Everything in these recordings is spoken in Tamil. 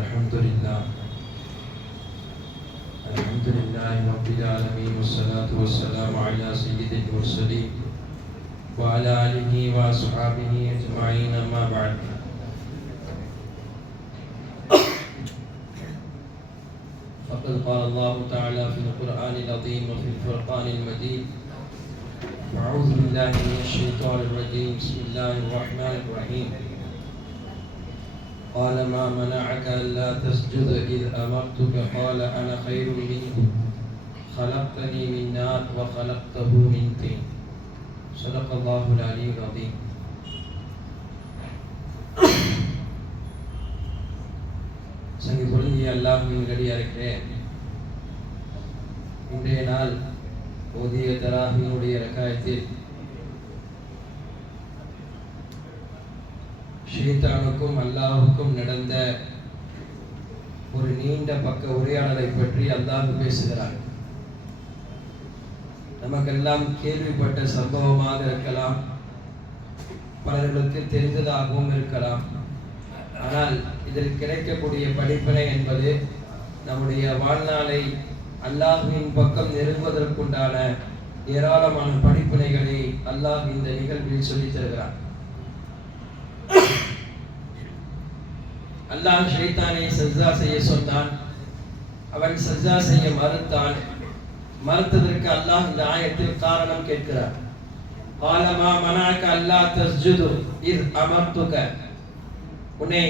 الحمد لله رب العالمين والصلاة والسلام على سيد المرسلين وعلى آله وأصحابه أجمعين أما بعد فقد قال الله تعالى في القرآن العظيم وفي الفرقان المجيد أعوذ بالله من الشيطان الرجيم بسم الله الرحمن الرحيم قال ما منعك ألا تسجد إذ أمرتك قال أنا خير منه خلقتني من نار وخلقته من طين صدق الله العلي العظيم. சங்கி பொருந்திய அல்லாஹ்வின் அடியார்களே, இன்றைய நாள் ஓதிய தராஹினுடைய ரக்காயத்தில் ஷைத்தானுக்கும் அல்லாஹுக்கும் நடந்த ஒரு நீண்ட பக்க உரையாடலை பற்றி அல்லாஹ் பேசுகிறார். நமக்கெல்லாம் கேள்விப்பட்ட சம்பவமாக இருக்கலாம், பலர்களுக்கு தெரிந்ததாகவும் இருக்கலாம். ஆனால் இதில் கிடைக்கக்கூடிய படிப்பினை என்பது நம்முடைய வாழ்நாளை அல்லாஹ்வின் பக்கம் நெருங்குவதற்குண்டான ஏராளமான படிப்பினைகளை அல்லாஹ் இந்த நிகழ்வில் சொல்லித் தருகிறார். அல்லாஹ் ஷைத்தானை சஜ்தா செய்ய சொன்னான். அவன் சஜ்தா செய்ய மறுத்தான். மறுத்ததற்கு அல்லாஹ் இந்த ஆயத்தில் காரணம் கேட்கிறார். قال ما منعك الا تسجد اذ امرتك, உன்னை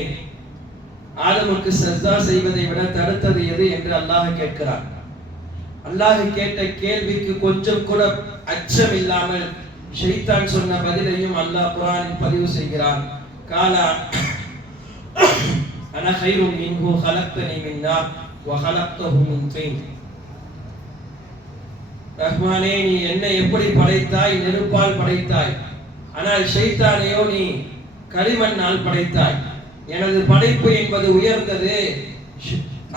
ஆதமுக்கு சஜ்தா செய்வதை விட தடுத்தது எது என்று அல்லாஹ் கேட்கிறார். அல்லாஹ் கேட்ட கேள்விக்கு கொஞ்சம் கூட அச்சம் இல்லாமல் ஷைத்தான் சொன்ன பதிலையும் அல்லாஹ் குர்ஆனில் பதிவு செய்கிறான். காலா அன கைரும் மின்ஹு خلقتني من نار وخلقته من طين. ரஹ்மானே, நீ என்னை எப்படி படைத்தாய்? நெருப்பால் படைத்தாய். ஆனால் ஷைத்தானையோ நீ களிமண்ணால் படைத்தாய். எனது படைப்பு என்பது உயர்ந்தது,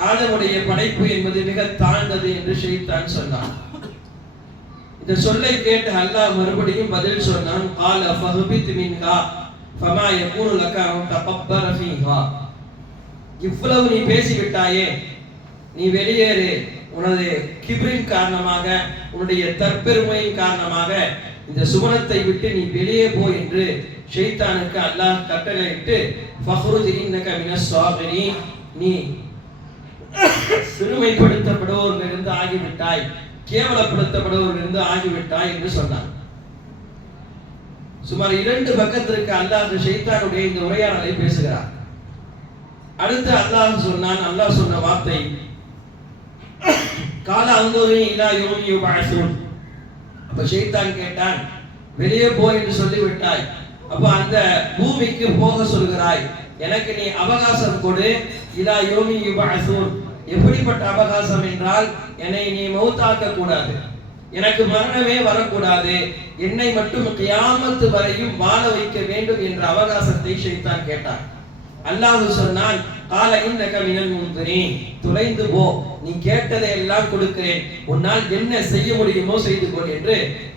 ஆதமுடைய படைப்பு என்பது மிக தாழ்ந்தது என்று ஷைத்தான் சொன்னான். இந்த சொல்லை கேட்டு அல்லாஹ் மறுபடியும் பதில் சொன்னான். قال فاهبط منها فما يكون لك ان تكبر فيها. இவ்வளவு நீ பேசிவிட்டாயே, நீ வெளியேறு. உனது கிப்ரின் காரணமாக, உன்னுடைய தற்பெருமையின் காரணமாக இந்த சுவனத்தை விட்டு நீ வெளியே போ என்று ஷைத்தானுக்கு அல்லாஹ் கட்டளையிட்டு ஃபஹ்ருஜ் இன்னக மினஸ் ஸாகிரீன், நீ சிறுமைப்படுத்தப்படுவோரிலிருந்து ஆகிவிட்டாய், கேவலப்படுத்தப்படுவோரிலிருந்து ஆகிவிட்டாய் என்று சொன்னான். சுமார் 2 பக்கத்திற்கு அல்லாஹ் ஷைத்தானுடைய இந்த உரையாடலை பேசுகிறார். அடுத்து அல்லாஹ் சொன்னான். அல்லாஹ் சொன்ன வார்த்தை கால அன்துரி இலா யௌமி யுபஅஸூன். அப்ப ஷைத்தான் கேட்டான், வெளியே போ என்று சொல்லிவிட்டாய், அப்ப அந்த பூமிக்கு போக சொல்கிறாய், எனக்கு நீ அவகாசம் கொடு. இலா யௌமி யுபஅஸூன், எப்படிப்பட்ட அவகாசம் என்றால் என்னை நீ மௌத்தாக்க கூடாது, எனக்கு மரணமே வரக்கூடாது, என்னை மட்டும் கியாமத் வரையும் வாழ வைக்க வேண்டும் என்ற அவகாசத்தை ஷைத்தான் கேட்டான். அல்லாஹ் சொன்னான், கால இன்னக மினல் முன்திரீன், தொலைந்து போ, நீ கேட்டதை எல்லாம் கொடுக்கிறேன், உன்னால் என்ன செய்ய முடியுமோ செய்து கொள் என்று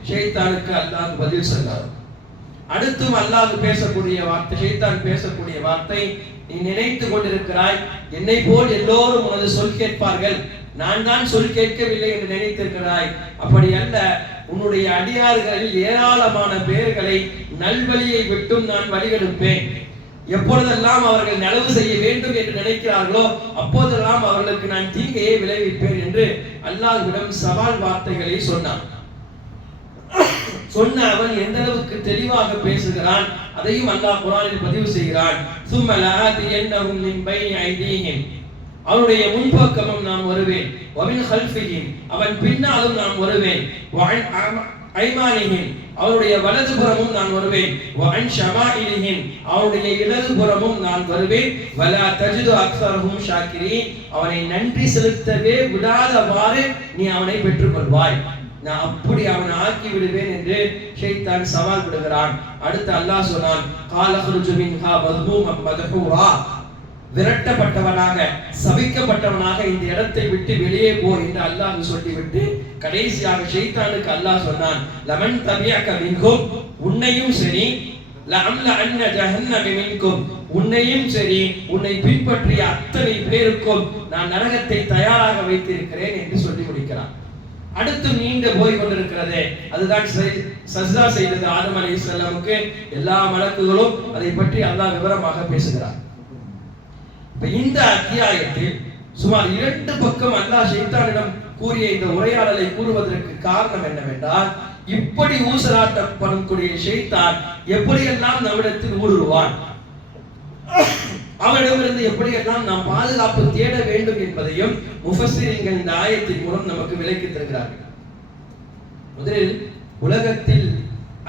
ஷைத்தானுக்கு அல்லாஹ் பதில் சொன்னார். அடுத்தும் அல்லாஹ் பேசக்கூடிய வார்த்தை, ஷைத்தான் பேசக்கூடிய வார்த்தை, நீ நினைத்து கொண்டிருக்கிறாய் என்னை போல் எல்லோரும் உனது சொல் கேட்பார்கள், நான் தான் சொல் கேட்கவில்லை என்று நினைத்திருக்கிறாய். அப்படி அல்ல, உன்னுடைய அடியார்களில் ஏராளமான பேர்களை நல்வழியை விட்டும் நான் வழிகெடுப்பேன். எப்பொழுதெல்லாம் அவர்கள் நலவு செய்ய வேண்டும் என்று நினைக்கிறார்களோ அப்போதெல்லாம் அவர்களுக்கு நான் தீங்கையை விளைவிப்பேன் என்று அல்லாஹ்விடம் சவால் வார்த்தைகளை சொன்னான். சொன்ன அவன் எந்த அளவுக்கு தெளிவாக பேசுகிறான் அதையும் அல்லாஹ் குர்ஆனில் பதிவு செய்கிறான். ثم لآتينهم من بين أيديهم, அவனுடைய முன்பக்கமும் நான் வருவேன், ومن خلفهم, அவன் பின்னாலும் நான் வருவேன், وعن ஐமானிஹிம், அவருடைய வலதுபுறமும் நான் வருவேன், وعن شمائلهم, அவருடைய இடதுபுறமும் நான் வருவேன், ولا تجد اكثرهم شاكرين, அவனை நன்றி செலுத்தவே விடாதவாறு நீ அவனை பெற்றுக்கொள்வாய், நான் அப்படி அவனை ஆக்கி விடுவேன் என்று ஷைத்தான் சவால் விடுகிறான். அடுத்து அல்லாஹ் சொன்னான், قال اخرج منها مذموما مدحورا, விரட்டப்பட்டவனாக சபிக்கப்பட்டவனாக இந்த இடத்தை விட்டு வெளியே போ என்று அல்லாஹ் சொல்லிவிட்டு கடைசியாக ஷைத்தானுக்கு அல்லாஹ் சொன்னான், லமன் தபியக மின்ஹும், உன்னையும் சரி லஅம்ல அன்ன ஜஹன்னம மின்கும், உன்னையும் சரி உன்னை பின்பற்றிய அத்தனை பேருக்கும் நான் நரகத்தை தயாராக வைத்திருக்கிறேன் என்று சொல்லி முடிக்கிறார். அடுத்து நீண்டு போய் கொண்டிருக்கிறதே, அதுதான் சஜ்தா செய்தது ஆதம் அலைஹிஸ்ஸலாமுக்கு. எல்லா மலக்குகளும் அதை பற்றி அல்லாஹ் விவரமாக பேசுகிறார். இப்ப இந்த அத்தியாயத்தில் சுமார் 2 பக்கம் அல்லாஹ் ஷைத்தானிடம் கூறிய இந்த உரையாடலை கூறுவதற்கு காரணம் என்னவென்றால், இப்படி ஊசலாட்டப்படக்கூடிய ஷைத்தான் எப்படியெல்லாம் நம்மிடத்தில் ஊடுருவான், அவனிடமிருந்து எப்படியெல்லாம் நாம் பாதுகாப்பு தேட வேண்டும் என்பதையும் முஃபஸ்ஸிரீன்கள் இந்த ஆயத்தின் மூலம் நமக்கு விளக்கி தருகிறார்கள். முதலில் உலகத்தில்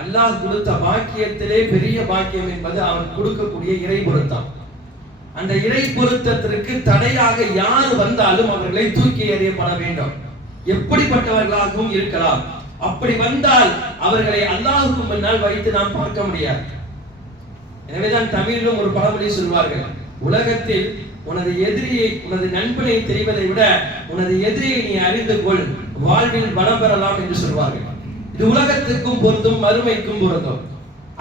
அல்லாஹ் கொடுத்த பாக்கியத்திலே பெரிய பாக்கியம் என்பது அவன் கொடுக்கக்கூடிய இறை பொருத்தம். அந்த இறை பொருத்தத்திற்கு தடையாக யார் வந்தாலும் அவர்களை தூக்கி எறியப்பட வேண்டும், எப்படிப்பட்டவர்களாகவும் இருக்கலாம். அப்படி வந்தால் அவர்களை அல்லாஹ்வுக்கு முன்னால் வைத்து நாம் பார்க்க முடியாது. எனவேதான் தமிழிலும் ஒரு பழமொழி சொல்வார்கள், உலகத்தில் உனது எதிரியை உனது நண்பனை தெரிவதை விட உனது எதிரியை நீ அறிந்து கொள், வாழ்வில் வளம் பெறலாம் என்று சொல்வார்கள். இது உலகத்துக்கும் பொருந்தும், மறுமைக்கும் பொருந்தும்.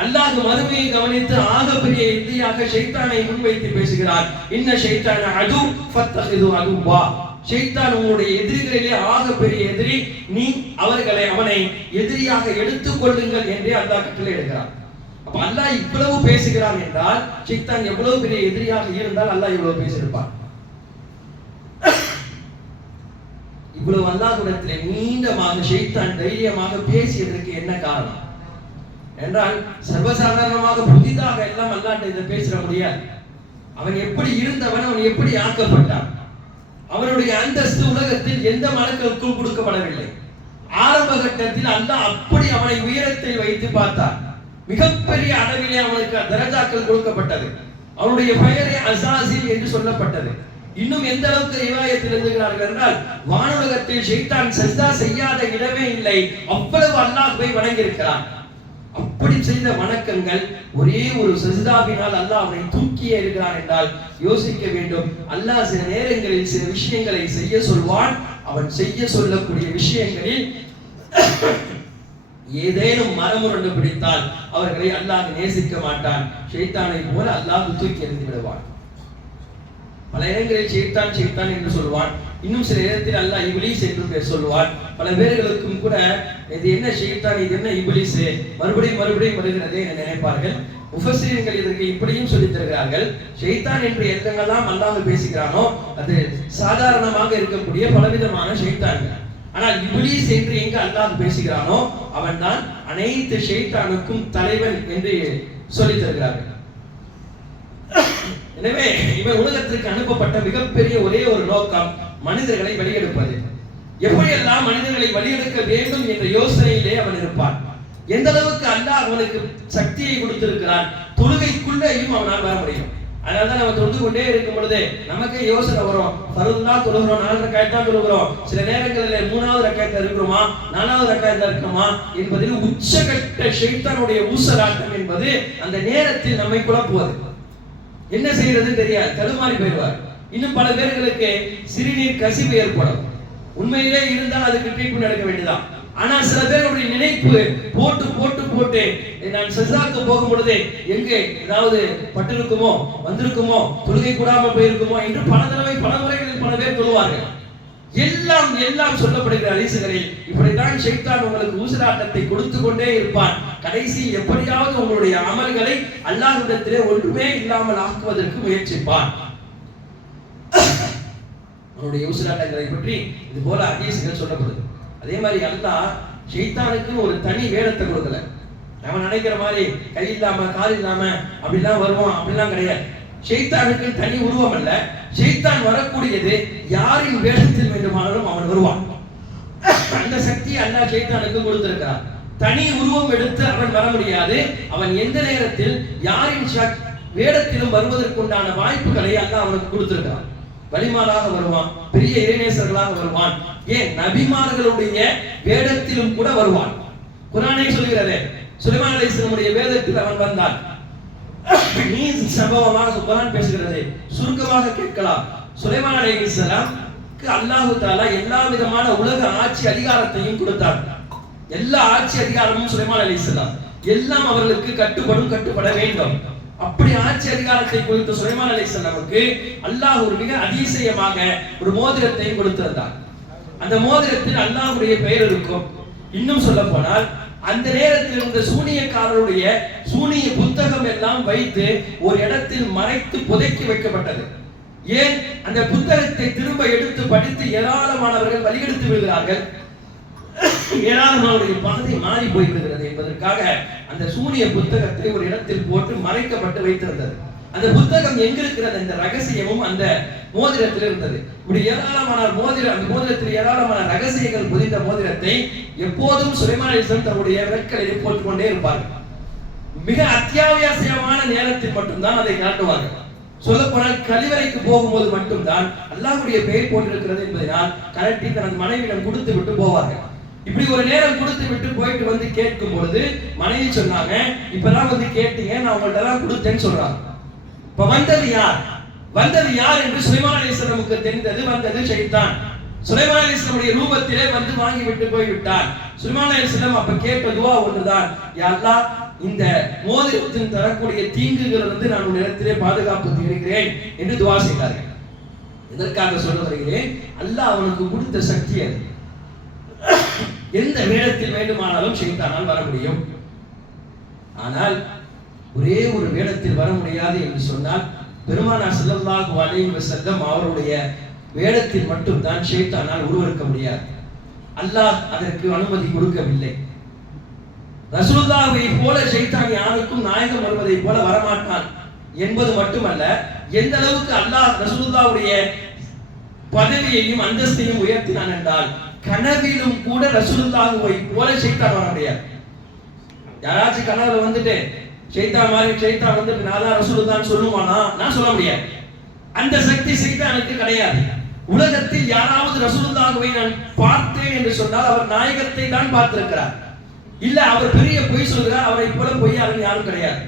அல்லாஹ் மறுமையை கவனித்து ஆகப்பெரிய எதிரியாக ஷைத்தானை முன்வைத்து பேசுகிறார். இன்ன ஷைத்தான அது ஃபத்தஹிது அதுவா, ஷைத்தான் உங்களுடைய எதிரிகளிலே ஆகப்பெரிய எதிரி, நீ அவனை எதிரியாக எடுத்துக் கொள்ளுங்கள் என்றே அல்லாஹ் கட்டளை இடுகிறார். அப்ப அல்லாஹ் இவ்வளவு பேசுகிறான் என்றால் ஷைத்தான் எவ்வளவு பெரிய எதிரியாக இருந்தால் அல்லாஹ் இவ்வளவு பேசியிருப்பான். இவ்வளவு அல்லாஹ்விடத்திலே நீண்டமாக ஷைத்தான் தைரியமாக பேசியதற்கு என்ன காரணம் என்றால், சர்வசாதாரணமாக புதிதாக எல்லாம் அல்லாஹ்ட்ட இதை பேச முடியாது. அவன் எப்படி இருந்தவன், அவன் எப்படி ஆக்கப்பட்டான், அவனுடைய அந்தஸ்து உலகத்தில் எந்த மலக்களுக்கும் கொடுக்கப்படவில்லை. ஆரம்ப கட்டத்தில் அல்லாஹ் அப்படி அவனை உயரத்தில் வைத்து பார்த்தார். மிகப்பெரிய அளவிலே அவனுக்கு தரஜாக்கள் கொடுக்கப்பட்டது. அவனுடைய பெயரே அஸாஸில் என்று சொல்லப்பட்டது. இன்னும் எந்த அளவுக்கு ரிவாயத்தில் எழுதுகிறார்கள் என்றால், வானுலகத்தில் ஷைத்தான் சஜ்தா செய்யாத இடமே இல்லை, அவ்வளவு அல்லாஹ்வை வணங்கி இருக்கிறான். அப்படி செய்த வணக்கங்கள் ஒரே ஒரு சஜ்தாவினால் அல்லாஹ் அவனை தூக்கி எறிகிறான் என்றால் யோசிக்க வேண்டும். அல்லாஹ் சில நேரங்களில் சில விஷயங்களை செய்ய சொல்வான். அவன் செய்ய சொல்லக்கூடிய விஷயங்களில் ஏதேனும் மரமுரண்டு பிடித்தால் அவர்களை அல்லாஹ் நேசிக்க மாட்டான். ஷைத்தானை போல அல்லாஹ் தூக்கி எறிந்து விடுவான். பல இடங்களில் ஷைத்தான் ஷைத்தான் என்று சொல்வான். இன்னும் சில இடத்தில் அல்லாஹ் இப்லீஸ் என்று சொல்வான். பல பேர்களுக்கும் கூட இது என்ன ஷைத்தான், இது என்ன இப்லீஸ், மறுபடியும் வருகிறதே என நினைப்பார்கள். முஃபஸ்ஸிரீன்கள் இதற்கு இப்படியும் சொல்லித் தருகிறார்கள். ஷைத்தான் என்று எங்கெல்லாம் அல்லாஹ் பேசுகிறானோ அது சாதாரணமாக இருக்கக்கூடிய பலவிதமான ஷைத்தான்கள். ஆனால் இப்லீஸ் என்று எங்க அல்லாஹ் பேசுகிறானோ அவன் தான் அனைத்து ஷைத்தானுக்கும் தலைவன் என்று சொல்லித் தருகிறார்கள். எனவே இவன் உலகத்திற்கு அனுப்பப்பட்ட மிகப்பெரிய ஒரே ஒரு நோக்கம் மனிதர்களை வழியெடுப்பது. எப்படியெல்லாம் மனிதர்களை வழியெடுக்க வேண்டும் என்ற யோசனையிலே அவன் இருப்பான். எந்த அளவுக்கு அல்லாஹ் அவனுக்கு சக்தியை கொடுத்திருக்கிறான், தொழுகைக்குள்ளேயும் அவனால் வர முடியும். அதனாலதான் நம்ம தொழுது கொண்டே இருக்கும் பொழுது நமக்கே யோசனை வரும், ஃபர்துனா தொழுகிறோம், 4 ரக்காத் தான் தொழுகிறோம், சில நேரங்களில் 3வது ரக்காத்ல இருக்கிறோமா 4வது ரக்காத்ல இருக்கிறோமா என்பதில் உச்சகட்ட ஷைத்தானுடைய ஊசலாட்டம் என்பது அந்த நேரத்தில் நம்மை குழப்புவது. என்ன செய்யறதுன்னு தெரியாது, தடுமாறி போயிடுவார். இன்னும் பல பேர்களுக்கு சிறுநீர் கசிவு ஏற்படும். உண்மையிலே இருந்தால் அதுக்கு ட்ரீட்மெண்ட் எடுக்க வேண்டியதான். ஆனா சில பேருடைய நினைப்பு போட்டு போட்டு போட்டு நான் சஜ்தாக்கு போகும் பொழுது எங்கே ஏதாவது பட்டிருக்குமோ, வந்திருக்குமோ, தொழுகை கூடாம போயிருக்குமோ என்று பல தடவை பல முறைகளில் பல பேர் சொல்லுவார்கள். எல்லாம் எல்லாம் சொல்லப்படுகிற ஹதீஸ்களில் இப்படித்தான் ஷைத்தான் உங்களுக்கு ஊசலாட்டத்தை கொடுத்து கொண்டே இருப்பான். கடைசி எப்படியாவது உங்களுடைய அமல்களை அல்லாஹ்விடத்திலே ஒன்றுமே இல்லாமல் ஆக்குவதற்கு முயற்சிப்பான். அவனுடைய ஊசலாட்டங்களை பற்றி இது போல ஹதீஸ்கள் சொல்லப்படுது. அதே மாதிரி அல்லாஹ் ஷைத்தானுக்கு ஒரு தனி வேடத்தை கொடுக்கல. நம்ம நினைக்கிற மாதிரி கை இல்லாம கால் இல்லாம அப்படிலாம் வருவான், அப்படிலாம் கிடையாது. ஷைத்தானுக்கு தனி உருவம் அல்ல. ஷைத்தான் வரக்கூடியது யாரின் வேடத்தில் வேண்டுமானாலும் அவன் வருவான். அந்த சக்தி அல்லாஹ் ஷைத்தானுக்கு கொடுத்திருக்கிறார். தனி உருவம் எடுத்து அவன் வர முடியாது. அவன் எந்த நேரத்தில் யாரின் வேடத்திலும் வருவதற்குண்டான வாய்ப்புகளை அல்லாஹ் அவனுக்கு கொடுத்திருக்கிறான். வலிமாராக வருவான், பெரிய இறைநேசர்களாக வருவான், ஏன் நபிமார்களுடைய வேடத்திலும் கூட வருவான். குர்ஆனே சொல்கிறது, சுலைமான் அலைஹிஸ்ஸலாமுடைய வேதத்தில் அவன் வந்தான். நீ சம்பவமாக குர்ஆன் பேசுகிறது, சுருக்கமாக கேட்கலாம். சுலைமான் அலைஹிஸ்ஸலாமுக்கு அல்லாஹ் தஆலா எல்லா விதமான உலக ஆட்சி அதிகாரத்தையும் கொடுத்தார். எல்லா ஆட்சி அதிகாரமும் சுலைமான் அலைஹிஸ்ஸலாம். எல்லாம் அவர்களுக்கு கட்டுப்பட வேண்டும். அப்படி ஆட்சி அதிகாரத்தை கொடுத்த சுலைமான் அலைஹிஸ்ஸலாமுக்கு அல்லாஹ் ஒரு மிக அதிசயமாக ஒரு மோதிரத்தை கொடுத்திருந்தார். அந்த மோதிரத்தில் அல்லாஹ்வுடைய பெயர் இருக்கும். இன்னும் சொல்ல போனால் அந்த நேரத்தில் இருந்த சூனியக்காரருடைய சூனிய புத்தகம் எல்லாம் வைத்து ஒரு இடத்தில் மறைத்து புதைக்கி வைக்கப்பட்டது. ஏன் அந்த புத்தகத்தை திரும்ப எடுத்து படித்து ஏராளமானவர்கள் வழிகெடுத்து விடுகிறார்கள், ஏராளமானவருடைய பாதை மாறி போய்விடுகிறது என்பதற்காக அந்த சூனிய புத்தகத்தை ஒரு இடத்தில் போட்டு மறைக்கப்பட்டு வைத்திருந்தது. அந்த புத்தகம் எங்க இருக்கிறது, அந்த ரகசியமும் அந்த மோதிரத்தில் இருந்தது. இப்படி ஏராளமான அந்த மோதிரத்தில் ஏராளமான ரகசியங்கள் புதிந்த மோதிரத்தை எப்போதும் சுலைமான் அலைஹிஸ்ஸலாம் தன்னுடைய விரல்களில் போட்டுக் கொண்டே இருப்பார்கள். மிக அத்தியாவசியமான நேரத்தில் மட்டும்தான் அதை காட்டுவார்கள். சொல்லப்போனால் கழிவறைக்கு போகும்போது மட்டும்தான் அல்லாஹ்வுடைய பெயர் போட்டிருக்கிறது என்பதனால் கரட்டி தனது மனைவியிடம் கொடுத்து விட்டு போவார்கள். இப்படி ஒரு நேரம் கொடுத்து விட்டு போயிட்டு வந்து கேட்கும் பொழுது மனைவி சொன்னாங்க, இப்பதான் வந்து கேட்டீங்க, நான் உங்கள்ட்ட எல்லாம் கொடுத்தேன்னு சொல்றாங்க. இப்ப வந்தது யார் என்று சுலைமான் அலைஹிஸ்ஸலாமுக்கு தெரிந்தது. வந்தது ஷைத்தான். சுலைமான் அலைஹிஸ்ஸலாமுடைய ரூபத்திலே வந்து வாங்கி விட்டு போய் விட்டார். சுலைமான் அலைஹிஸ்ஸலாம் அப்ப கேட்ட துஆ ஒன்றுதான், யா அல்லாஹ், இந்த மோதிரத்தின் தரக்கூடிய தீங்குகள் வந்து நான் உன்னிடத்திலே பாதுகாப்பு தேடுகிறேன் என்று துஆ செய்தார்கள். இதற்காக சொல்ல வருகிறேன், அல்லாஹ் அவனுக்கு கொடுத்த சக்தி அது. எந்த வேடத்தில் வேண்டுமானாலும் ஷைத்தானால் வர முடியும். ஆனால் ஒரே ஒரு வேடத்தில் வர முடியாது என்று சொன்னால் பெருமானார் ஸல்லல்லாஹு அலைஹி வஸல்லம் அவருடைய வேடத்தில் மட்டும்தான் ஷைத்தானால் உருவெடுக்க முடியாது. அல்லாஹ் அதற்கு அனுமதி கொடுக்கவில்லை. ரசூலுல்லாஹை போல ஷைத்தான் யாருக்கும் நாயகம் வருவதை போல வரமாட்டான் என்பது மட்டுமல்ல, எந்த அளவுக்கு அல்லாஹ் ரசூலுல்லாஹ்வுடைய பதவியையும் அந்தஸ்தையும் உயர்த்தினான் என்றால் கனவிலும் கூட ரசூலுல்லாஹை போல ஷைத்தான் வர முடியாது. யாராச்சும் கனவுல வந்துட்டு ஷைத்தான் வந்துட்டு நான் தான் ரசூலுல்லாஹ்னு சொல்லுவானா? நான் சொல்ல முடியாது. அந்த சக்தி ஷைத்தானுக்கு கிடையாது. உலகத்தில் யாராவது ரசூலுல்லாஹை நான் பார்த்தேன் என்று சொன்னால் அவர் நாயகத்தை தான் பார்த்திருக்கிறார். இல்ல அவர் பெரிய பொய் சொல்கிறார், அவரை போல பொய்யாளர் யாரும் கிடையாது.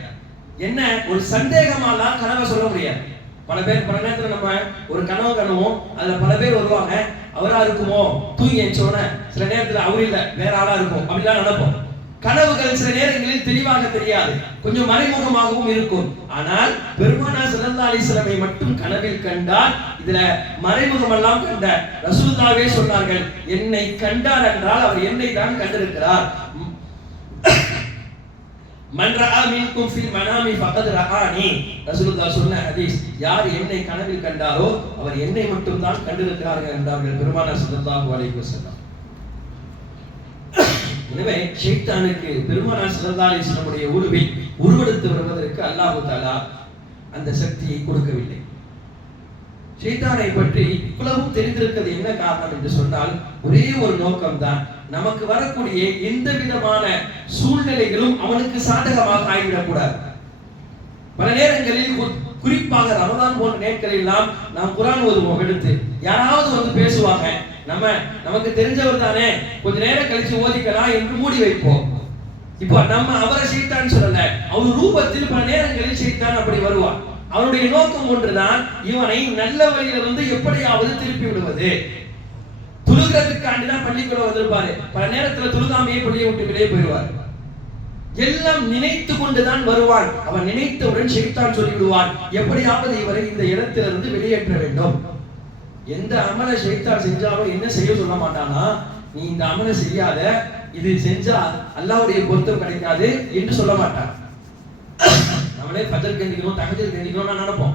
என்ன ஒரு சந்தேகமாலாம் கனவை சொல்ல முடியாது. பல நேரத்துல நம்ம ஒரு கனவு கனவும் அதுல பல பேர் வருவாங்க, அவரா இருக்குமோ, தூங்கி எஞ்சோன சில நேரத்துல அவர் இல்ல வேற ஆளா இருக்கும் அப்படிலாம் நினைப்போம். கனவுகள் சில நேரங்களில் தெளிவாக தெரியாது, கொஞ்சம் மறைமுகமாகவும் இருக்கும். ஆனால் பெருமானார் ஸல்லல்லாஹு அலைஹி வஸல்லம் மட்டும் கனவில் கண்டால் இதுல மறைமுகம் எல்லாம் கண்ட ரசூலுல்லாஹ்வே சொன்னார்கள், என்னை கண்டார் என்றால் அவர் என்னை தான் கண்டிருக்கிறார். மன் ரஆ மின்கும் ஃபில் மனாமி ஃபகத் ரஆனி, ரசூலுல்லாஹ் சொன்ன ஹதீஸ். யார் என்னை கனவில் கண்டாரோ அவர் என்னை மட்டும் தான் கண்டிருக்கிறார்கள் என்றார்கள் பெருமானார் ஸல்லல்லாஹு அலைஹி வஸல்லம். எனவே ஷைத்தானுக்கு பெருமானார் ஸல்லல்லாஹு அலைஹி வஸல்லம் உருவெடுத்து வருவதற்கு அல்லாஹ் தஆலா அந்த சக்தியை கொடுக்கவில்லை. ஷைத்தானை பற்றி இவ்வளவும் தெரிந்திருக்கிறது என்ன காரணம் என்று சொன்னால் ஒரே ஒரு நோக்கம் தான், நமக்கு வரக்கூடிய எந்த விதமான சூழ்நிலைகளும் அவனுக்கு சாதகமாக ஆகிவிடக்கூடாது. பல நேரங்களில் குறிப்பாக ரமதான் போன்ற நேரங்களில் நாம் குர்ஆன் ஓதுவோம், எடுத்து யாராவது வந்து பேசுவாங்க, நமக்கு தெரிஞ்சவர் தானே கொஞ்ச நேரம் கழிச்சு ஓதிக்கலாம் என்று மூடி வைப்போம். இப்போ நம்ம அவரை ஷைத்தான் சொல்லல, அவர் ரூபத்தில் பல நேரங்களில் ஷைத்தான் அப்படி வருவார். அவருடைய நோக்கம் ஒன்றுதான், இவனை நல்ல வழியில வந்து எப்படியாவது திருப்பி விடுவது. துலுகிறதுக்காண்டிதான் பள்ளிக்குள்ள வந்திருப்பாரு, பல நேரத்துல துலுகாமையே பள்ளியை விட்டு வெளியே போயிடுவார். எல்லாம் நினைத்து கொண்டுதான் வருவான். அவன் நினைத்தவுடன் ஷைத்தான் சொல்லிவிடுவான், எப்படியாவது இவரை இந்த இடத்திலிருந்து வெளியேற்ற வேண்டும். எந்த அமலை ஷைத்தான் செஞ்சாலும் என்ன செய்ய சொல்ல மாட்டானா, நீ இந்த அமலை செய்யாத, இது செஞ்சா அல்லாஹ்வுடைய பொருத்தம் கிடைக்காது என்று சொல்ல மாட்டான். நம்மளே ஃபஜர் கண்டிக்கணும், தஹஜ்ஜுத் கண்டிக்கணும்னு நினைப்போம்.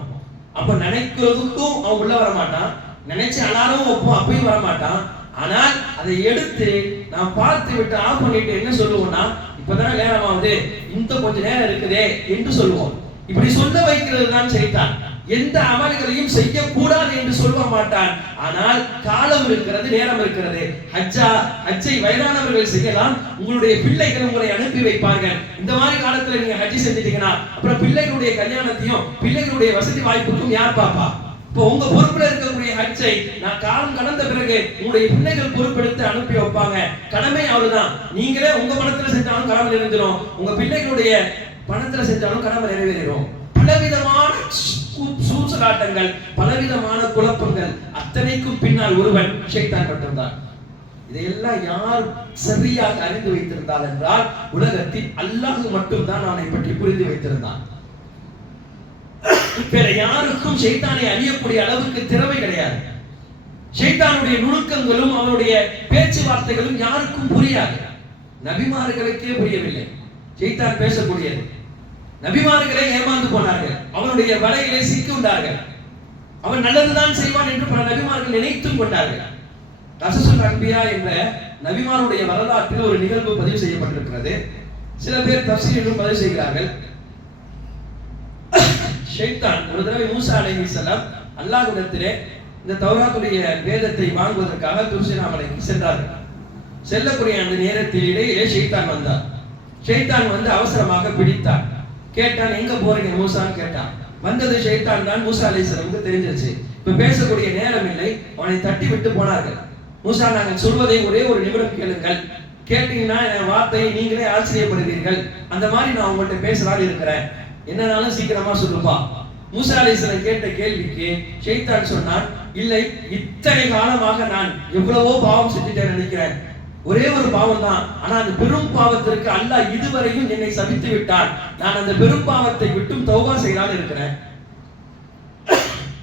அப்ப நினைக்கிறதுக்கும் அவன் உள்ள வர மாட்டான், நினைச்சு அலாரம் வைப்போம், அப்பயும் வர மாட்டான். ஆனால் அதை எடுத்து நாம் பார்த்து விட்டு ஆஃப் பண்ணிட்டு என்ன சொல்லுவோம்னா, இப்பதான் நேரமாவது, இன்னும் கொஞ்ச நேரம் இருக்குதே என்று சொல்லுவோம். இப்படி சொல்ல வைக்கிறது தான் ஷைத்தான். எந்த அமல்களையும் செய்யக்கூடாது என்று சொல்ல மாட்டான். ஆனால் காலம் இருக்கிறது, நேரம் இருக்கிறது. ஹஜ்ஜை வயதானவர்கள் செய்யலாம், உங்களுடைய பிள்ளைகள் உங்களை அனுப்பி வைப்பார்கள். இந்த மாதிரி காலத்துல நீங்க ஹஜ் செஞ்சிட்டீங்கன்னா அப்புறம் பிள்ளைகளுடைய கல்யாணத்தையும் பிள்ளைகளுடைய வசதி வாய்ப்புக்கும் யார் பாப்பா? இப்போ உங்க பொறுப்புல இருக்கக்கூடிய ஹஜ்ஜை நான் காலம் கடந்த பிறகு உங்களுடைய பிள்ளைகள் பொறுப்பெடுத்து அனுப்பி வைப்பாங்க. கடமை அவ்வளவுதான். நீங்களே உங்க பணத்துல செஞ்சாலும் கடமை நிறைவேறும், உங்க பிள்ளைகளுடைய பணத்துல செஞ்சாலும் கடமை நிறைவேறும். பலவிதமான சூழ்ச்சிலாட்டங்கள், பலவிதமான குழப்பங்கள், அத்தனைக்கும் பின்னால் ஒருவன் ஷைத்தான் மட்டும்தான். இதையெல்லாம் யார் சரியாக அறிந்து வைத்திருந்தால் என்றால் உலகத்தில் அல்லாஹ் மட்டும்தான் அவனை பற்றி புரிந்து வைத்திருந்தான். வேற யாருக்கும் ஷைத்தானை அறியக்கூடிய அளவுக்கு திறமை கிடையாது. ஷைத்தானுடைய நுணுக்கங்களும் அவனுடைய பேச்சுவார்த்தைகளும் யாருக்கும் புரியாது. நபிமார்களுக்கே புரியவில்லை ஷைத்தான் பேசக்கூடியது. நபிமார்களே ஏமாந்து போனார்கள், அவனுடைய வலையிலே சிக்குண்டார்கள். அவன் நல்லதுதான் செய்வான் என்று பல நபிமார்கள் நினைத்தும் கொண்டார்கள். கஸஸுல் அன்பியா என்ற நபிமாருடைய வரலாற்றில் ஒரு நிகழ்வு பதிவு செய்யப்பட்டிருக்கிறது. சில பேர் தஃசீரிலும் பதிவு செய்கிறார்கள். ஷைத்தான் ஒரு தடவை மூசா அலைஹிஸ்ஸலாம் அல்லாஹ்விடத்திலே இந்த தௌராத்துடைய வேதத்தை வாங்குவதற்காக துர்சினா மலைக்கு சென்றார்கள். செல்லக்கூடிய அந்த நேரத்தில் இடையிலே ஷைத்தான் வந்தார். ஷைத்தான் வந்து அவசரமாக பிடித்தான். கேட்டான், எங்க போறீங்க மூசான்னு கேட்டான். வந்தது ஷைத்தான் தான். மூசா அலைஹிஸ்ஸலாமுக்கு தெரிஞ்சிருச்சு, இப்ப பேசக்கூடிய நேரம் இல்லை. அவனை தட்டி விட்டு போனார்கள். மூசா, நாங்கள் சொல்வதை ஒரே ஒரு நிமிடம் கேளுங்கள், கேட்டீங்கன்னா என் வார்த்தையை நீங்களே ஆச்சரியப்படுவீர்கள். அந்த மாதிரி நான் உங்கள்கிட்ட பேசலான்னு இருக்கிறேன், என்னன்னாலும் சீக்கிரமா சொல்லுப்பா. மூசா அலைஹிஸ்ஸலாம் கேட்ட கேள்விக்கு ஷைத்தான் சொன்னான், இல்லை, இத்தனை காலமாக நான் எவ்வளவோ பாவம் செஞ்சுட்டேன் நினைக்கிறேன், ஒரே ஒரு பாவம் தான். ஆனா அந்த பெரும் பாவத்திற்கு அல்லாஹ் இதுவரையும் என்னை சபித்து விட்டான். நான் அந்த பெரும் பாவத்தை விட்டும் தௌபா செய்யலான்னு இருக்கிறேன்.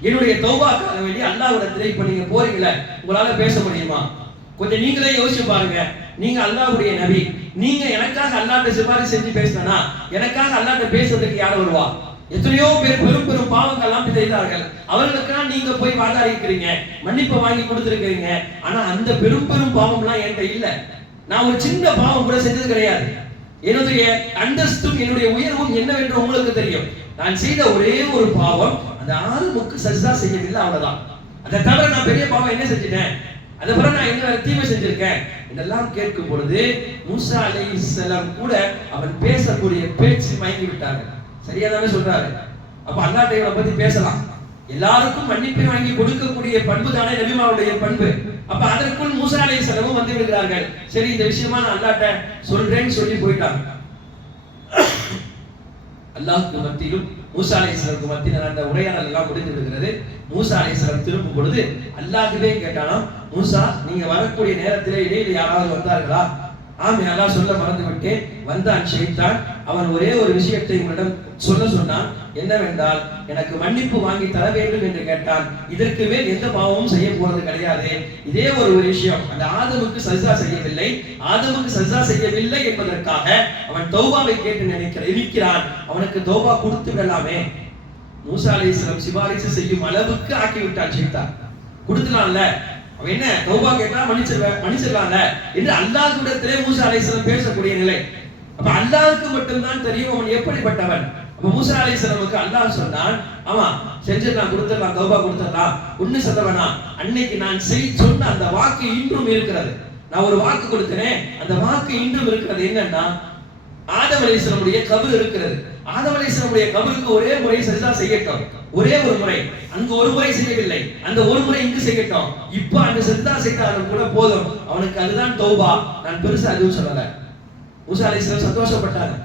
என்னுடைய தௌபாக்காக வேண்டி அல்லாஹ்விடத்திலே இப்ப நீங்க போறீங்களே, உங்களால பேச முடியுமா? கொஞ்சம் நீங்களே யோசிச்சு பாருங்க. நீங்க அல்லாஹ்வுடைய நபி, நீங்க எனக்காக அல்லாஹ்ட்ட சிபாரிசு செஞ்சு பேசினா எனக்காக அல்லாஹ்ட்ட பேசுறதுக்கு யார் வருவா? எத்தனையோ பேர் பெரும் பெரும் பாவங்கள் எல்லாம் செய்தார்கள். அவர்களுக்கெல்லாம் நீங்க போய் வாதாடிக்கிறீங்க, மன்னிப்பு வாங்கி கொடுத்திருக்கிறீங்க. ஆனா அந்த பெரும் பெரும் பாவம்லாம் என்கிட்ட இல்ல. நான் ஒரு சின்ன பாவம் கூட செஞ்சது கிடையாது. என்னுடைய அந்தஸ்தும் என்னுடைய உயர்வும் என்னவென்று உங்களுக்கு தெரியும். நான் செய்த ஒரே ஒரு பாவம், அந்த ஆதமுக்கு சஜ்தா செய்யவில்லை, அவ்வளவுதான். அதை தவிர நான் பெரிய பாவம் என்ன செஞ்சிட்டேன்? அதை பிறகு நான் என்ன தீமை செஞ்சிருக்கேன்? இதெல்லாம் கேட்கும் பொழுது மூசா அலைஹிஸ்ஸலாம் கூட அவன் பேசக்கூடிய பேச்சு மயங்கி விட்டார்கள். சரியா தானே சொல்றாரு? அப்ப அல்லாஹ்ட்ட இவனை பத்தி பேசலாம், எல்லாருக்கும் மன்னிப்பை வாங்கி கொடுக்கக்கூடிய பண்பு தானே நபிமாவுடைய பண்பு. அப்ப அதற்குள் மூசா அலைஹிஸ்ஸலாம் வந்து விடுகிறார்கள். சரி, இந்த விஷயமா நான் அல்லாஹ்ட்ட சொல்றேன்னு சொல்லி போயிட்டாங்க. அல்லாஹ்வுக்கு மத்தியிலும் மூசா அலைஹிஸ்ஸலாமுக்கு மத்தியில் அந்த உரையாடல் எல்லாம் முடிந்து விடுகிறது. மூசா அலைஹிஸ்ஸலாம் திரும்பும் பொழுது அல்லாஹ்வே கேட்டானாம், மூசா, நீங்க வரக்கூடிய நேரத்திலே இடையில யாராவது வந்தார்களா? ஆமே, அல்லாஹ் சொல்ல மறந்து விட்டேன். வந்தான் ஷைத்தான். அவன் ஒரே ஒரு விஷயத்தை உங்களிடம் சொல்ல சொன்னான். என்னவென்றால், எனக்கு மன்னிப்பு வாங்கி தர வேண்டும் என்று கேட்டான். இதற்கு மேல் எந்த பாவமும் செய்ய போறது கிடையாது. இதே ஒரு விஷயம், அந்த ஆதமுக்கு சஜ்தா செய்யவில்லை, ஆதமுக்கு சஜ்தா செய்யவில்லை என்பதற்காக அவன் தௌபாவை கேட்டு இருக்கிறான். அவனுக்கு தௌபா கொடுத்து விடலாமே. மூசா அலைஹிஸ்ஸலாம் சிபாரிசு செய்யும் அளவுக்கு ஆக்கி விட்டான் ஷைத்தான். கொடுத்துலாம்ல, அவன் என்ன தௌபா கேட்டா மன்னிச்சிடலாம்ல என்று அல்லாஹ்விடத்திலே மூசா அலைஹிஸ்ஸலாம் பேசக்கூடிய நிலை. அப்ப அல்லாஹ்வுக்கு மட்டும்தான் தெரியும் அவன் எப்படிப்பட்டவன். அப்ப மூசா அலைஹிஸ்ஸலாமுக்கு அல்லாஹ் சொன்னான், ஆமா செஞ்சிடலாம், கொடுத்துடலாம், தௌபா கொடுத்துடலாம், ஒண்ணு சதவனா. அன்னைக்கு நான் சொன்ன அந்த வாக்கு இன்றும் இருக்கிறது. நான் ஒரு வாக்கு கொடுக்கிறேன், அந்த வாக்கு இன்றும் இருக்கிறது. என்னன்னா, ஆதம் அலைஹிஸ்ஸலாமுடைய கபர் இருக்கிறது. ஆதம் அலைஹிஸ்ஸலாமுடைய கபருக்கு ஒரே முறை சஜ்தா செய்யட்டும், ஒரே ஒரு முறை. அங்க ஒரு முறை செய்யவில்லை, அந்த ஒரு முறை இங்கு செய்யட்டும். இப்ப அந்த சஜ்தா செய்தாலும் கூட போதும், அவனுக்கு அதுதான் தௌபா. நான் பெருசா எதுவும் சொல்லல. மூசா அலைஹிஸ்ஸலாம் சந்தோஷப்பட்டாங்க.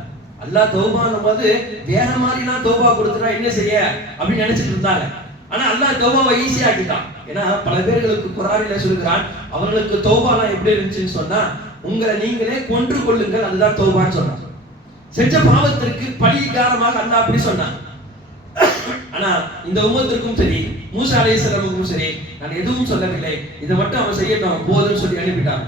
அல்லாஹ் தௌபான்னும் போது வேற மாதிரினா தௌபா கொடுத்துட்டா என்ன செய்ய அப்படின்னு நினைச்சிட்டு இருந்தாங்க. ஆனா அல்லாஹ் தௌபாவை ஈஸியா ஆக்கிட்டான். ஏன்னா பல பேர்களுக்கு குர்ஆனிலே சொல்கிறான், அவங்களுக்கு தௌபாலாம் எப்படி இருந்துச்சுன்னு சொன்னா, உங்களை நீங்களே கொன்று கொள்ளுங்கள், அதுதான் தௌபான்னு சொன்னான். செஞ்ச பாவத்திற்கு பழிகாரமாக அல்லாஹ் அப்படி சொன்னான். ஆனா இந்த உம்மத்திற்கும் சரி, மூசா அலைஹிஸ்ஸலாமுக்கும் சரி, நான் எதுவும் சொல்லவில்லை, இதை மட்டும் அவன் செய்யட்டும் போதும்னு சொல்லி அனுப்பிட்டான்.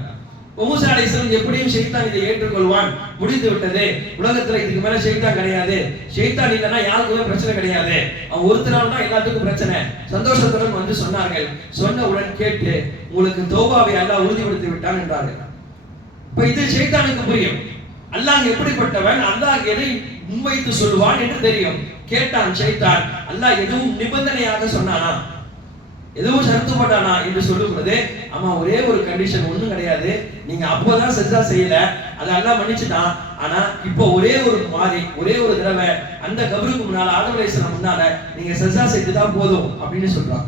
மூசா அலைஹிஸ்ஸலாம் எப்படியும் ஷைத்தான் இதை ஏற்றுக்கொள்வான், முடிந்து விட்டது, உலகத்துல இதுக்கு மேல ஷைத்தான் கிடையாது, ஷைத்தான் இல்லைன்னா யாருக்குமே பிரச்சனை கிடையாது, அவன் ஒருத்தனால தான் எல்லாத்துக்கும் பிரச்சனை. சந்தோஷத்துடன் வந்து சொன்னார்கள். சொன்னவுடன் கேட்டு, உங்களுக்கு தௌபாவை அல்லாஹ் உறுதிப்படுத்தி விட்டான் என்றார்கள். இப்ப இது ஷைத்தானுக்கு புரியும், அல்லாஹ் எப்படிப்பட்டவன், அல்லாஹ் எதை முன்வைத்து சொல்வான் என்று தெரியும். கேட்டான் ஷைத்தான், அல்லாஹ் எதுவும் நிபந்தனையாக சொன்னானா, எதுவும் ஷரத்து போட்டானா என்று சொல்லும் பொழுது, ஆமா ஒரே ஒரு கண்டிஷன், ஒண்ணும் கிடையாது, நீங்க அப்போதான் சஜ்தா செய்யல, அதை அல்லாஹ் மன்னிச்சுட்டான். ஆனா இப்போ ஒரே ஒரு மாதிரி, ஒரே ஒரு தடவை அந்த கபருக்கு முன்னால, ஆதம் அலைஹிஸ்ஸலாம் முன்னால நீங்க சஜ்தா செய்துதான் போதும் அப்படின்னு சொல்றான்.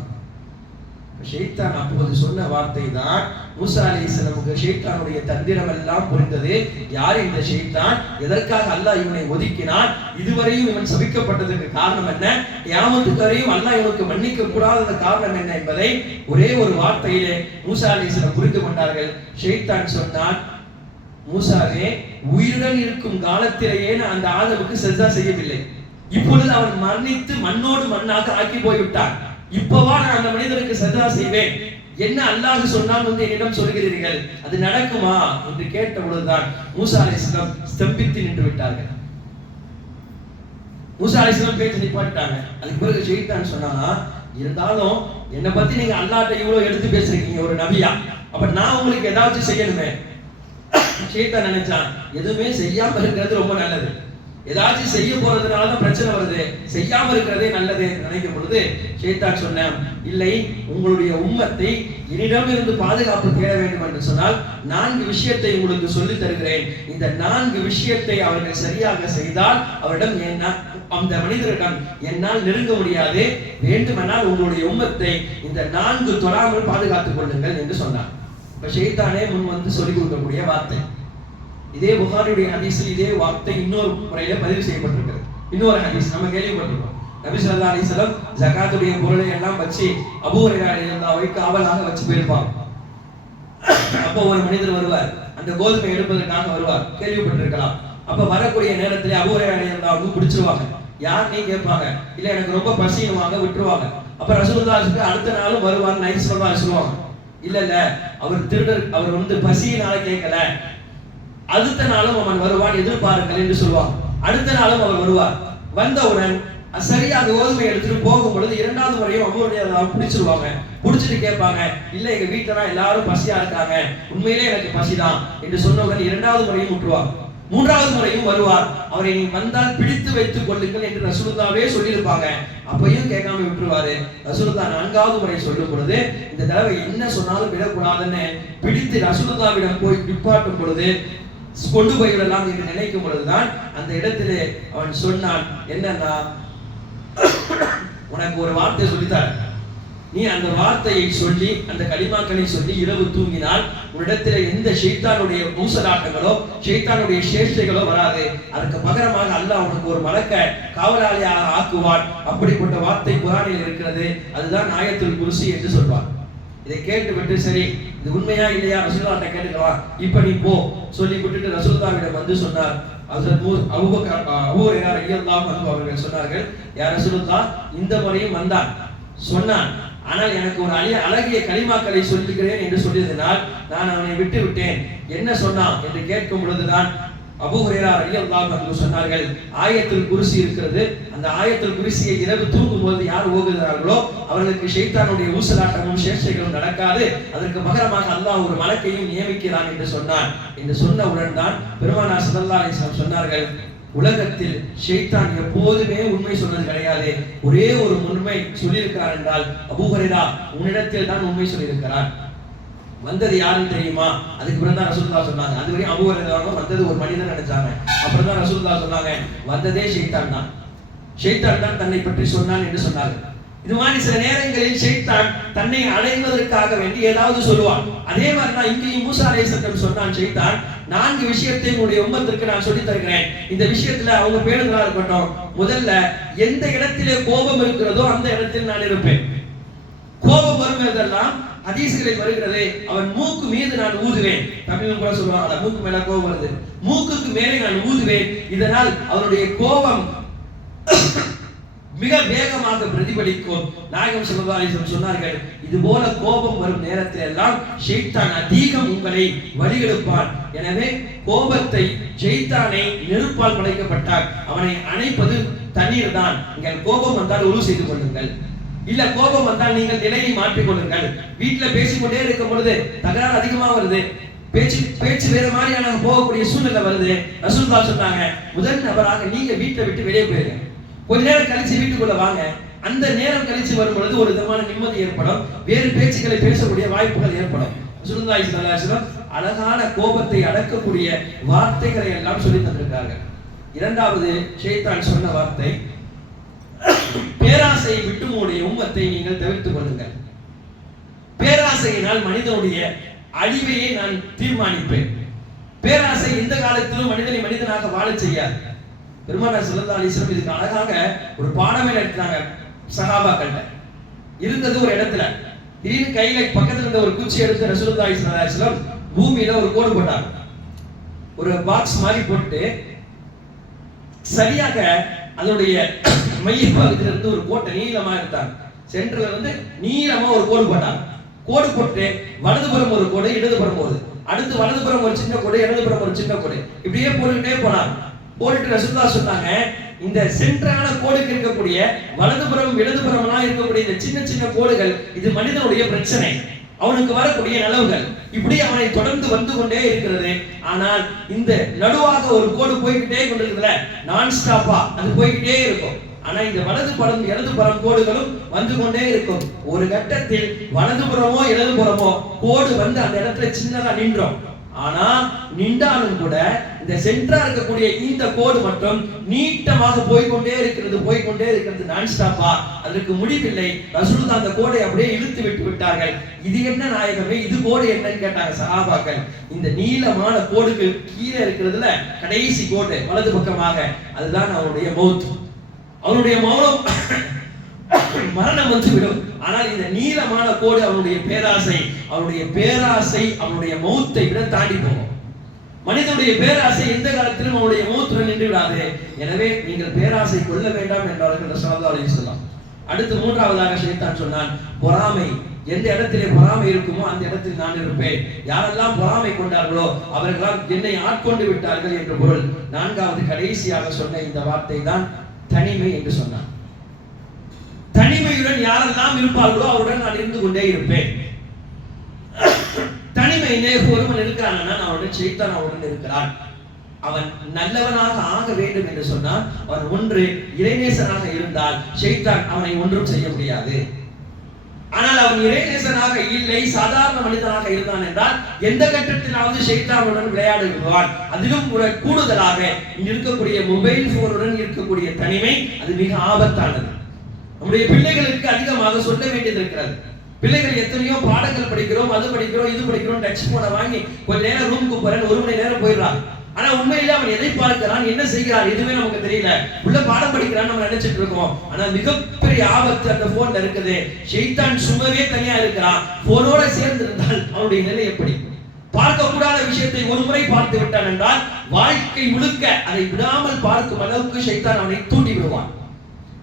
ஷைத்தான் அப்போது சொன்ன வார்த்தை தான் மூசா அலைஹிஸ்ஸலாமுக்கு ஷைத்தானுடைய தந்திரம் எல்லாம் புரிந்தது. யார் இந்த ஷைத்தான், எதற்காக அல்லாஹ் இவனை ஒதுக்கினான், இதுவரையும் இவன் சபிக்கப்பட்டதற்கு காரணம் என்ன, கியாமத்துக்கு வரையும் அல்லாஹ் இவனுக்கு மன்னிக்க கூடாத காரணம் என்ன என்பதை ஒரே ஒரு வார்த்தையிலே மூசா அலைஹிஸ்ஸலாம் புரிந்து கொண்டார்கள். ஷைத்தான் சொன்னான், மூசாவே, உயிருடன் இருக்கும் காலத்திலேயே நான் அந்த ஆதமுக்கு சஜ்தா செய்யவில்லை, இப்பொழுது அவன் மரணித்து மண்ணோடு மண்ணாக ஆக்கி போய்விட்டான், இப்பவா நான் அந்த மனிதனுக்கு சஜ்தா செய்வேன், என்ன அல்லாஹ் சொன்னால் என்னிடம் சொல்கிறீர்கள், அது நடக்குமா என்று கேட்ட பொழுதுதான் மூசா அலைஹிஸ்ஸலாம் ஸ்தம்பித்து நின்று விட்டார்கள். மூசா அலைஹிஸ்ஸலாம் பேச்சு நிப்பாட்டிட்டாங்க. அதுக்கு பிறகு ஷைத்தான் சொன்னானா, இருந்தாலும் என்னை பத்தி நீங்க அல்லாஹ்ட்ட இவ்வளவு எடுத்து பேசுறீங்க ஒரு நபியா, அப்ப நான் உங்களுக்கு ஏதாச்சும் செய்யணுமே. ஷைத்தான் நினைச்சான், எதுவுமே செய்யாம இருக்கிறது ரொம்ப நல்லது, ஏதாச்சும் செய்ய போறதுனால தான் பிரச்சனை வருது, செய்யாம இருக்கிறதே நல்லது நினைக்கும் பொழுது ஷைத்தான் சொன்னான், இல்லை, உங்களுடைய உம்மத்தை என்னிடமிருந்து பாதுகாப்பு தேட வேண்டும் என்று சொன்னால் 4 விஷயத்தை உங்களுக்கு சொல்லி தருகிறேன். இந்த 4 விஷயத்தை அவர்கள் சரியாக செய்தால் அவரிடம் அந்த மனிதரிடம் என்னால் நெருங்க முடியாது, வேண்டுமென்றால் உங்களுடைய உம்மத்தை இந்த 4 தொடாமல் பாதுகாத்துக் கொள்ளுங்கள் என்று சொன்னார். இப்ப ஷைத்தானே முன் வந்து சொல்லிக் கொடுக்கக்கூடிய வார்த்தை. இதே புகாரியுடைய ஹதீஸில் இதே வார்த்தை இன்னொரு முறையில பதிவு செய்யப்பட்டிருக்கிறது. இன்னொரு ஹதீஸ் நம்ம கேள்விப்பட்டிருக்கோம். நபி ஸல்லல்லாஹு அலைஹி வஸல்லம் ஜகாத்துடைய பொருளை எல்லாம் வச்சு அபூ ஹுரைரா ரலியல்லாஹு காவலாக வச்சு போயிருப்பாங்க. அப்போ ஒரு மனிதர் வருவார், அந்த கோதுமை எடுப்பதற்காக வருவார், கேள்விப்பட்டிருக்கலாம். அப்ப வரக்கூடிய நேரத்திலே அபூ ஹுரைரா ரலியல்லாஹு பிடிச்சிருவாங்க. யார் நீ கேட்பாங்க, இல்ல எனக்கு ரொம்ப பசினுவாங்க, விட்டுருவாங்க. அப்ப ரசூலுல்லாஹ்வுக்கு அடுத்த நாளும் வருவார், நைட் சொல்லுவாங்க, இல்ல இல்ல அவர் திருடர், அவர் வந்து பசியினால கேட்கல, அடுத்த நாளும் அவன் வருவான், எதிர்பாருங்கள் என்று சொல்லுவாங்க. அடுத்த நாளும் அவர் வருவார். வந்தவுடன் சரியா கோதுமை எடுத்துட்டு போகும் பொழுது 2வது முறையும் அவருடைய பிடிச்சிருவாங்க. பிடிச்சிட்டு கேட்பாங்க, இல்ல எங்க வீட்டுல எல்லாரும் பசியா இருக்காங்க, உண்மையிலே எனக்கு பசிதான் என்று சொன்னவுடன் 2வது முறையும் விட்டுருவாங்க. 3வது முறையும் வருவார், அவரை நீ வந்தால் பிடித்து வைத்துக் கொள்ளுங்கள் என்று ரசூலுல்லாஹ்வே சொல்லியிருப்பாங்க. அப்பையும் கேட்காம விட்டுருவாரு. ரசூலுல்லாஹ் 4வது முறை சொல்லும் பொழுது இந்த தடவை என்ன சொன்னாலும் விடக்கூடாதுன்னு பிடித்து ரசூலுல்லாஹ்விடம் போய் நிப்பாட்டும் பொழுது கொண்டு போய் விடலாம் என்று நினைக்கும் பொழுதுதான் அந்த இடத்திலே அவன் சொன்னான், என்னன்னா, உனக்கு ஒரு வார்த்தை சொல்லித்தார், நீ அந்த வார்த்தையை சொல்லி அந்த கலிமாக்களை சொல்லி இரவு தூங்கினால் உன்னிடத்திலே எந்த ஷைத்தானுடைய ஊசலாட்டங்களோ ஷைத்தானுடைய சேஷ்டைகளோ வராது, அதுக்கு பகரமாக அல்லாஹ் உனக்கு ஒரு மலக்க காவலாளியாக ஆக்குவான். அப்படிப்பட்ட வார்த்தை குர்ஆனில் இருக்கிறது, அதுதான் ஆயத்துல் குர்சி என்று சொல்வார். இதை கேட்டு விட்டு சரி இது உண்மையா இல்லையா ரசூலுல்லாஹ்ட்ட கேட்டுக்கலாம், இப்ப நீ போ சொல்லி விட்டுட்டு ரசூலுல்லாஹ்விடம் வந்து சொன்னார். ஹஜ்ரத் அபூ ஹுரைரா ரலியல்லாஹு அன்ஹு அவர்கள் சொன்னார்கள், யா ரசூலுல்லாஹ், இந்த முறையும் வந்தான் சொன்னான், ஆனால் எனக்கு ஒரு அழகிய கலிமாக்களை சொல்லுகிறேன் என்று சொல்லியதனால் நான் அவனை விட்டு விட்டேன், என்ன சொன்னான் என்று கேட்கும் பொழுதுதான் அபூ ஹுரைரா ரலியல்லாஹு அன்ஹு சொன்னார்கள், ஆயத்துல் குர்சி இருக்கிறது, அந்த ஆயத்துல் குர்சியை இரவு தூங்கும் போது யார் ஓதுகிறார்களோ அவர்களுக்கு ஷைத்தானுடைய ஊசலாட்டமும் சேஷ்டைகளும் நடக்காது, அதற்கு பகரமாக அல்லாஹ் ஒரு மலக்கையும் நியமிக்கிறான் என்று சொன்னான். என்று சொன்னவுடன் தான் பெருமானார் ஸல்லல்லாஹு அலைஹி வஸல்லம் சொன்னார்கள், உலகத்தில் ஷைத்தான் எப்போதுமே உண்மை சொன்னது கிடையாது, ஒரே ஒரு உண்மை சொல்லியிருக்கிறார் என்றால் அபூ ஹுரைரா உன்னிடத்தில் தான் உண்மை சொல்லியிருக்கிறார். வந்தது யாருன்னு தெரியுமா? அதுக்கு பிறகு தான் ரசூலுல்லாஹ் சொன்னாங்க. அதுவரையும் அபூ ஹுரைரா வந்தது ஒரு மனிதன் நினைச்சாங்க. அப்புறம் தான் ரசூலுல்லாஹ் சொன்னாங்க, வந்ததே ஷைத்தான் தான், ஷைத்தான் தான் தன்னை பற்றி சொன்னான் என்று சொன்னாங்க. இது மாதிரி சில நேரங்களில் ஷைத்தான் தன்னை அடைவதற்காக வேண்டி ஏதாவது சொல்லுவான். அதே மாதிரி தான் இங்கேயும் மூசா அலைஹிஸ்ஸலாம் சொன்னான், ஷைத்தான் 4 விஷயத்தை உங்களுடைய உம்மத்திற்கு நான் சொல்லி தருகிறேன், இந்த விஷயத்துல அவங்க பேணுதலா இருக்கட்டும். முதல்ல எந்த இடத்திலே கோபம் இருக்கிறதோ அந்த இடத்தில் நான் இருப்பேன். கோபம் வருவதெல்லாம் ஹதீஸ்களில் வருகிறது, அவன் மூக்கு மீது நான் ஊதுவேன். தமிழ்ல கூட சொல்லுவாங்க, மூக்கு மேல கோபம் வருது, மூக்குக்கு மேலே நான் ஊதுவேன், இதனால் அவனுடைய கோபம் மிக வேகமாக பிரதிபலிக்கும். நாயகம் ஸல்லல்லாஹு அலைஹி வஸல்லம் சொன்னார்கள், இது போல கோபம் வரும் நேரத்தில் எல்லாம் ஷைத்தான் அதிகம் உங்களை வழிகெடுப்பான். எனவே கோபத்தை ஷைத்தானை நெருப்பால் படைக்கப்பட்டார், அவனை அணைப்பது தண்ணீர் தான். நீங்கள் கோபம் வந்தால் உரு செய்து கொள்ளுங்கள், இல்ல கோபம் வந்தால் நீங்கள் நிலையை மாற்றிக் கொள்ளுங்கள். வீட்டுல பேசிக்கொண்டே இருக்கும் பொழுது தகராறு அதிகமா வருது, பேச்சு வேற மாதிரியான போகக்கூடிய சூழ்நிலை வருது. ரசூலுல்லாஹ் சொன்னாங்க, முதல் நபராக நீங்க வீட்டை விட்டு வெளியே போயிருங்க, கொஞ்ச நேரம் கழிச்சு வீட்டுக்குள்ள வாங்க. அந்த நேரம் கழிச்சு வரும் பொழுது ஒரு விதமான நிம்மதி ஏற்படும், வேறு பேச்சுக்களை பேசக்கூடிய வாய்ப்புகள் ஏற்படும். ரசூலுல்லாஹி ஸல்லல்லாஹு அலைஹி வஸல்லம் அழகான கோபத்தை அடக்கக்கூடிய வார்த்தைகளை எல்லாம் சொல்லி தந்திருக்கார்கள். 2வது ஷைத்தான் சொன்ன வார்த்தை, பேராசையை விட்டு உங்களுடைய உம்மத்தை நீங்கள் தவிர்த்துக் கொள்ளுங்கள். பேராசையினால் மனிதனுடைய அழிவையை நான் தீர்மானிப்பேன். பேராசை இந்த காலத்திலும் மனிதனை மனிதனாக வாழச் செய்யாது. பெருமானார் ஸல்லல்லாஹு அலைஹி வஸல்லம் இதுக்கு அழகாக ஒரு பாடமே நடத்தினாங்க. சஹாபாக்கள்ட்ட இருந்தது ஒரு இடத்துல திடீர்னு கையில பக்கத்துல இருந்த ஒரு குச்சி எடுத்து ரசூலுல்லாஹி ஸல்லல்லாஹு அலைஹி வஸல்லம் பூமியில ஒரு கோடு போட்டாங்க. ஒரு பாக்ஸ் மாதிரி போட்டு சரியாக அதனுடைய மையப்பகுதியில இருந்து ஒரு கோட்டை நீளமா எடுத்தாங்க. சென்டர்ல இருந்து நீளமா ஒரு கோடு போட்டாங்க. கோடு போட்டு வலதுபுறம் ஒரு கோடு, இடதுபுறம் ஒரு, அடுத்து வலதுபுறம் ஒரு சின்ன கோடு, இடதுபுறம் ஒரு சின்ன கோடு, இப்படியே போட்டுக்கிட்டே போனாங்க. போட்டு ரசூலுல்லாஹ் சொன்னாங்க, இந்த சென்டரான கோடுக்கு இருக்கக்கூடிய வலதுபுறம் இடதுபுறம்லாம் இருக்கக்கூடிய இந்த சின்ன சின்ன கோடுகள் இது மனிதனுடைய பிரச்சனை, அவனுக்கு வரக்கூடிய நலவுகள், இப்படி அவனை தொடர்ந்து வந்து கொண்டே இருக்கிறது. ஆனால் இந்த நடுவாக ஒரு கோடு போய்கிட்டே கொண்டிருக்கிறதுல நான் ஸ்டாப்பா அது போய்கிட்டே இருக்கும். ஆனா இந்த வலதுபுறம் இடதுபுறம் கோடுகளும் வந்து கொண்டே இருக்கும். ஒரு கட்டத்தில் வலதுபுறமோ இடதுபுறமோ கோடு வந்து அந்த இடத்துல சின்னதா நின்றோம். ஆனா நின்றாலும் கூட இந்த சென்டரா இருக்கக்கூடிய இந்த கோடு மட்டும் நீட்டமாக போய்கொண்டே இருக்கிறது நான் ஸ்டாப்பா, அதற்கு முடிவில்லை. ரசூலுல்லாஹ் அந்த கோடை அப்படியே இழுத்து விட்டு விட்டார்கள். இது என்ன நாயகமே, இது கோடு என்னன்னு கேட்டாங்க சஹாபாக்கள். இந்த நீளமான கோடுக்கு கீழே இருக்கிறதுல கடைசி கோடு வலது பக்கமாக, அதுதான் அவருடைய மௌத், அவருடைய மௌனம் மரணம் வந்துவிடும். ஆனால் இந்த நீளமான கோடு அவனுடைய பேராசை, அவனுடைய மௌத்தை விட தாண்டி போகும். மனிதனுடைய பேராசை எந்த காலத்திலும் அவனுடைய மௌத்துடன் நின்று விடாது. எனவே நீங்கள் பேராசை கொள்ள வேண்டாம் என்றார்கள் ஸல்லல்லாஹு அலைஹி வஸல்லம். அடுத்து மூன்றாவதாக ஷைத்தான் சொன்னான், பொறாமை. எந்த இடத்திலே பொறாமை இருக்குமோ அந்த இடத்தில் நான் இருப்பேன். யாரெல்லாம் பொறாமை கொண்டார்களோ அவர்களால் என்னை ஆட்கொண்டு விட்டார்கள் என்று பொருள். நான்காவது கடைசியாக சொன்ன இந்த வார்த்தை தான் தனிமை என்று சொன்னான். தனிமையுடன் யாரெல்லாம் இருப்பார்களோ அவருடன் நான் இருந்து கொண்டே இருப்பேன். தனிமையிலே ஒருவன் இருக்கிறான்னா அவனுடன் ஷைத்தான் அவனுடன் இருக்கிறான். அவன் நல்லவனாக ஆக வேண்டும் என்று சொன்னால் அவன் ஒன்று இறைநேசனாக இருந்தால் ஷைத்தான் அவனை ஒன்றும் செய்ய முடியாது. ஆனால் அவன் இறைநேசனாக இல்லை, சாதாரண மனிதனாக இருந்தான் என்றால் எந்த கட்டத்திலாவது ஷைத்தானுடன் விளையாடுவான். அதிலும் கூடுதலாக இருக்கக்கூடிய மொபைல் போனுடன் இருக்கக்கூடிய தனிமை அது மிக ஆபத்தானது. நம்முடைய பிள்ளைகளுக்கு அதிகமாக சொல்ல வேண்டியது இருக்கிறது. பிள்ளைகள் எத்தனையோ பாடங்கள் படிக்கிறோம், அது படிக்கிறோம், இது படிக்கிறோம், டச் போனை வாங்கி கொஞ்ச நேரம் ரூமுக்கு போறேன், 1 மணி நேரம் போயிடுறான். ஆனா உண்மையில அவன் எதை பார்க்கிறான், என்ன செய்கிறான், எதுவுமே நமக்கு தெரியல. உள்ள பாடம் படிக்கிறான்னு நம்ம நினைச்சிட்டு இருக்கோம். ஆனா மிகப்பெரிய ஆபத்து அந்த போன்ல இருக்குது. ஷைத்தான் சும்மாவே தனியா இருக்கிறான். போனோட சேர்ந்து இருந்தால் அவனுடைய நிலை எப்படி? பார்க்க கூடாத விஷயத்தை ஒரு முறை பார்த்து விட்டான் என்றால் வாழ்க்கை முழுக்க அதை விடாமல் பார்க்கும் அளவுக்கு ஷைத்தான் அவனை தூண்டி விடுவான்.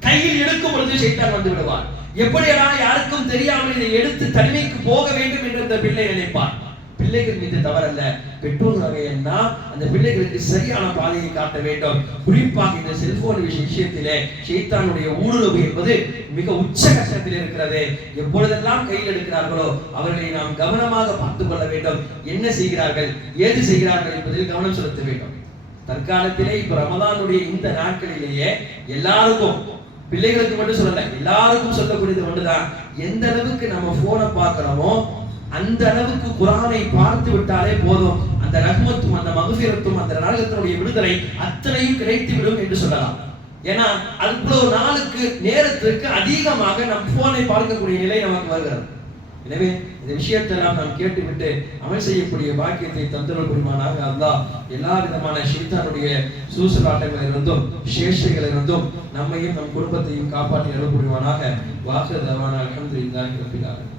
கையில் எடுக்கும் பொழுது ஷைத்தான் வந்து விடுவான். எப்படியான யாருக்கும் தெரியாமல் இதை எடுத்து தனிமைக்கு போக வேண்டும் என்று அந்த பிள்ளை நினைப்பான். பிள்ளைகள் மீது தவறல்ல, பெற்றோராக என்ன அந்த பிள்ளைகளுக்கு சரியான பாதையை காட்ட வேண்டும். குறிப்பாக இந்த செல்போன் விஷயத்திலே ஷைத்தானுடைய ஊடுருவு என்பது மிக உச்சகட்டத்தில் இருக்கிறது. எப்பொழுதெல்லாம் கையில் எடுக்கிறார்களோ அவர்களை நாம் கவனமாக பார்த்துக் கொள்ள வேண்டும். என்ன செய்கிறார்கள், ஏது செய்கிறார்கள் என்பதில் கவனம் செலுத்த வேண்டும். தற்காலத்திலே இப்ப ரமதானுடைய இந்த நாட்களிலேயே எல்லாருக்கும், பிள்ளைகளுக்கு மட்டும் சொல்லல, எல்லாருக்கும் சொல்லக்கூடியது ஒன்றுதான், எந்த அளவுக்கு நம்ம போனை பார்க்கிறோமோ அந்த அளவுக்கு குர்ஆனை பார்த்து விட்டாலே போதும், அந்த ரஹ்மத்தும் அந்த மக்ஃபிரத்தும் அந்த நரகத்தினுடைய விடுதலை அத்தனையும் கிடைத்து விடும் என்று சொல்லலாம். ஏன்னா அதுக்குள்ள ஒரு நாளுக்கு நேரத்திற்கு அதிகமாக நம் போனை பார்க்கக்கூடிய நிலை நமக்கு வருகிறது. எனவே இந்த விஷயத்தெல்லாம் நாம் கேட்டுவிட்டு அமல் செய்யக்கூடிய பாக்கியத்தை தந்தருள் புரிவானாக. அல்லாஹ் எல்லா விதமான ஷைத்தானுடைய சூசலாட்டங்களிலிருந்தும் சேஷ்டைகளிலிருந்தும் நம்மையும் நம் குடும்பத்தையும் காப்பாற்றி அருள் புரிவானாக. வாஹிர் தவானா அல்ஹம்துலில்லாஹி ரப்பில் ஆலமீன்.